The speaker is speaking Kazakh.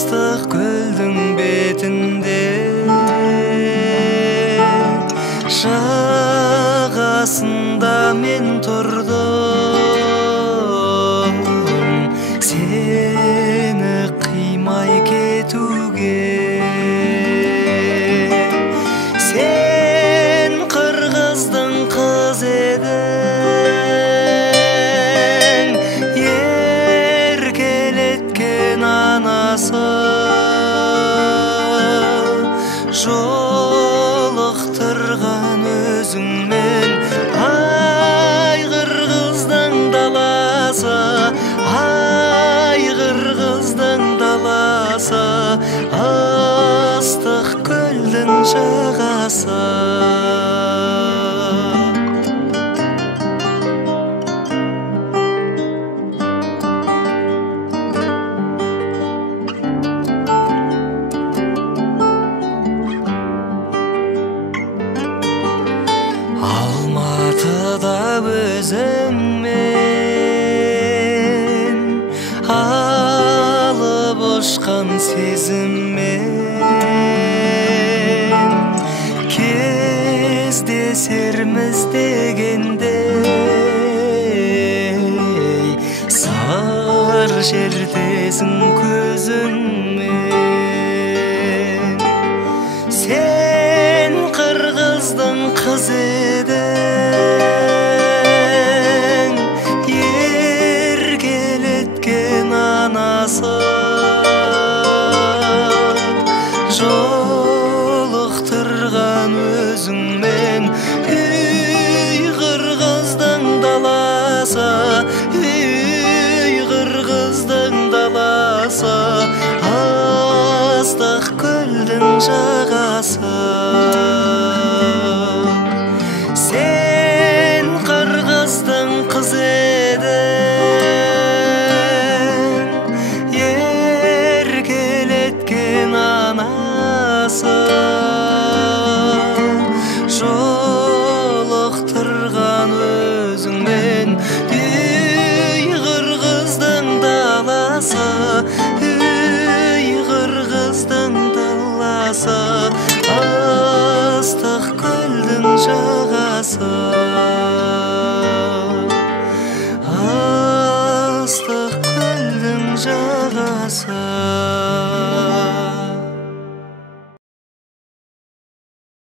ыстық көлдің бетінде жағасында мен тұрдым сені қимай кетуге. Сен қырғыздың қыз едің, еркелеткен анасы жолықтырған өзіңмен. Ай қырғыздың даласы, ай қырғыздың даласы, ыстық көлдің жағасы. Алматыда өзіңмен алып ұшқан сезіммен кездесерміз дегендей сыр шертесің көзіңмен. Сен қырғыздың қыз едің, еркелеткен анасы жолықтырған өзіңмен. Үй қырғыздың даласы, үй қырғыздың даласы, ыстық көлдің жағасы.